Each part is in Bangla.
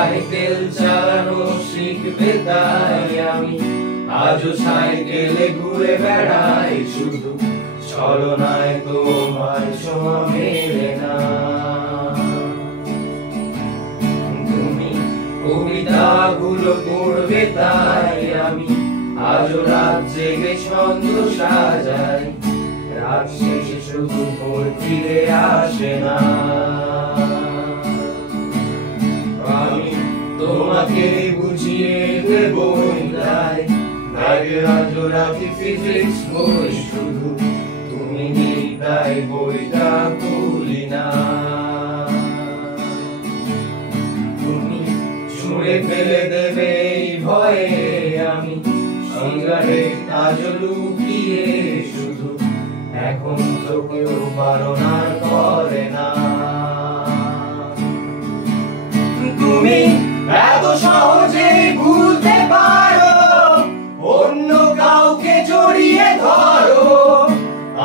সাইকেল চালানো শিখবে তাই আমি আজও সাইকেলে ঘুরে বেড়াই, শুধু ছলনায় তোমার ছোঁয়া মেলে না। তুমি কবিতাগুলো পড়বে তাই আমি আজও রাত জেগে ছন্দ সাজাই, রাত শেষে শুধু ভোর ফিরে আসে না। আমি তোমাকে বুঝিয়ে দেব তাই আজও রাখি ফিজিক্স বই, শুধু তুমি নেই তাই বইটা খুলি না। তুমি ছুঁড়ে ফেলে দেবে এই ভয়ে আমি সিগারেট আজও লুকিয়ে, শুধু এখন তো কেউ বারণ করে না। তুমি এত সহজেই ভুলতে পারো, অন্য কাউকে জড়িয়ে ধরো,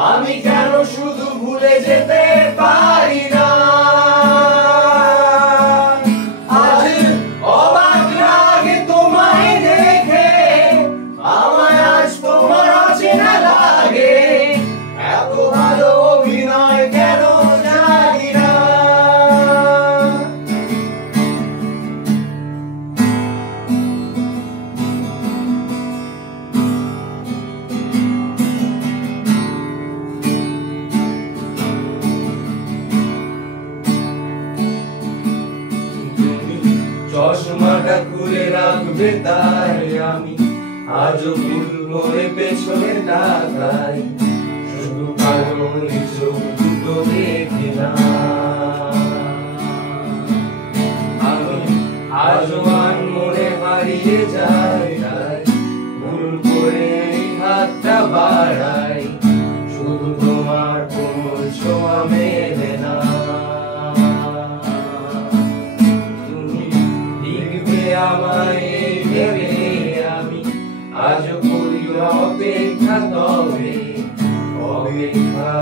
আমি কেন শুধু ভুলে যেতে পারি না। আজ অবাক লাগে তোমায় দেখে, আমার আজ তোমার অচেনা লাগে, এত ভালো অভিনয় কেন জানি না। চশমাটা খুলে রাখবে তাই আমি আজও ভুল করে পেছনে তাকাই, শুধু কালো চোখ দুটো দেখি না। আমি আজও মনে হারিয়ে যাই তাই ভুল করে হাতটা বাড়াই, শুধু তোমার কোমল ছোঁয়া মেলে না। আমায় ভেবে আমি আজও করি অপেক্ষা, তবে অপেক্ষা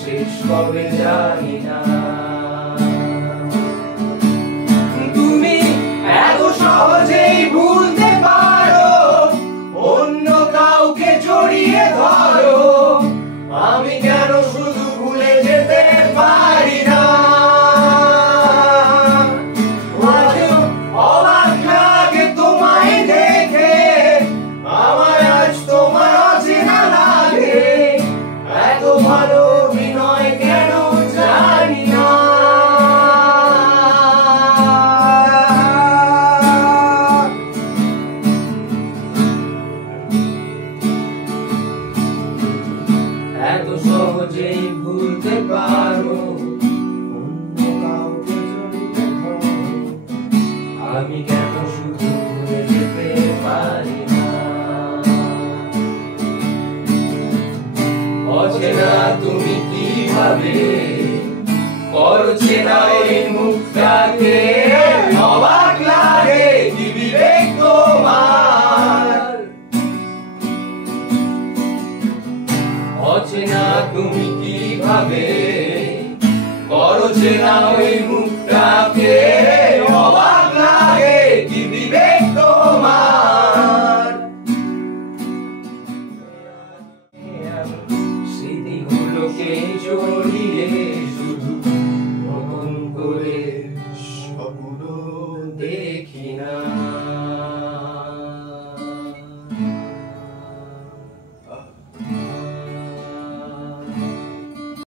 শেষ কবে জানি না। তুমি এত সহজেই ভুলতে পারো, অন্য কাউকে জড়িয়ে ধরো, আমি কেন শুধু ভুলে যেতে পারি না। ভালো অভিনয় কেন জানি না। এত সহজেই ভুলতে পারো, অন্য কাউকে জড়িয়ে ধরো, আমি কেন শুধু ভুলে যেতে পারি না। অচেনা তুমি কিভাবে করছে না এই মুখটাকে, অবাক লাগে কি বিবেক তোমার। অচেনা তুমি কিভাবে করছে না এই মুখটাকে, অবাক লাগে কি বিবেক তোমার। স্মৃতিগুলোকে